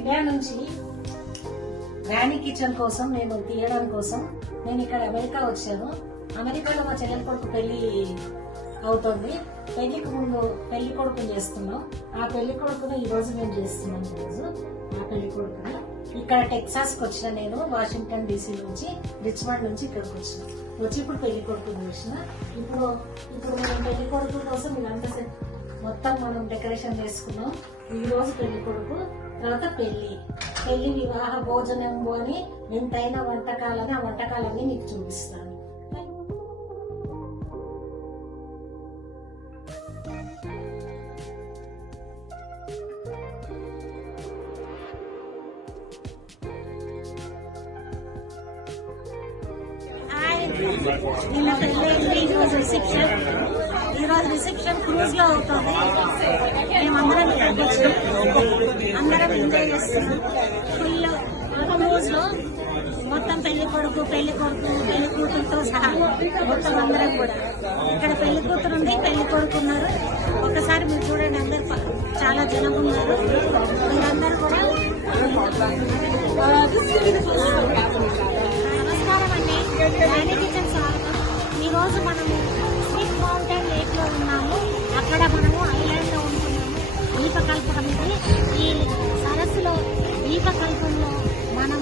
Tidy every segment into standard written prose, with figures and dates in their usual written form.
India నుంచి రాణి kitchen కోసం నేను తీయడం కోసం నేను ఇక్కడ అమెరికా వచ్చాను. అమెరికాలో మా చెల్లెల కొడుకు పెళ్లి అవుతుంది. పెళ్లికి ముందు పెళ్లి కొడుకుని చేస్తున్నాం. ఆ పెళ్లి కొడుకుని ఈ రోజు మేము చేస్తున్నాం. ఈ రోజు ఆ పెళ్లి కొడుకుని ఇక్కడ టెక్సాస్ కి వచ్చిన నేను వాషింగ్టన్ DC నుంచి రిచ్మండ్ నుంచి ఇక్కడికి వచ్చిన. వచ్చి ఇప్పుడు పెళ్లి కొడుకుని చూసిన. ఇప్పుడు మేము పెళ్లి కొడుకు కోసం ఇదంతా మొత్తం మనం డెకరేషన్ చేసుకున్నాం. ఈ రోజు పెళ్లి కొడుకు, తర్వాత పెళ్లి వివాహ భోజనం అని ఎంతైన వంటకాలని ఆ వంటకాలన్నీ నీకు చూపిస్తాను. నిన్న పెళ్ళి, ఈరోజు రిసెప్షన్ క్రూజ్ లో అవుతుంది. మేమందరం ఇక్కడికి వచ్చాం, అందరం ఎంజాయ్ చేస్తున్నాం. ఫుల్ క్రూజ్ లో మొత్తం పెళ్లి కొడుకు పెళ్లి కూతురుతో సహా మొత్తం అందరం కూడా ఇక్కడ పెళ్లి కూతురు ఉంది, పెళ్లి కొడుకు ఉన్నారు. ఒకసారి మీరు చూడండి, అందరు చాలా జనం ఉన్నారు. మీరందరూ కూడా నమస్కారం అండి. రాణి కిచెన్ స్వాగతం. ఈరోజు మనము స్వీట్ మౌంటైన్ లేక్ లో ఉన్నాము. అక్కడ మనము ఐలాండ్ లో ఉంటున్నాము. దీపకల్పం ఇది. ఈ సరస్సులో దీపకల్పంలో మనం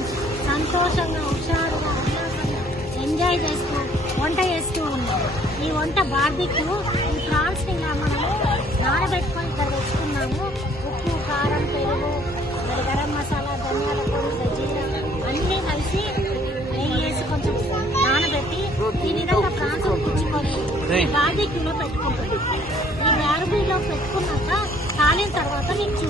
సంతోషంగా, హుషారుగా, ఉల్లాసంగా ఎంజాయ్ చేస్తూ వంట చేస్తూ ఉన్నాము. ఈ వంట బార్బిక్యూ. ఈ ప్రాన్స్ ని మనము నానబెట్టుకొని ఇక్కడ తెచ్చుకున్నాము. ఉప్పు, కారం, పెరుగు, మరి గరం మసాలా, ధనియాల పొడి, జీరా అన్నీ కలిసి నెయ్యి వేసి కొంచెం నానబెట్టి ఈ విధంగా ప్రాన్స్ పుచ్చుకొని బార్బిక్యూలో పెట్టుకుంటుంది. ఈ బార్బీలో పెట్టుకున్నాక కాలిన తర్వాత మీకు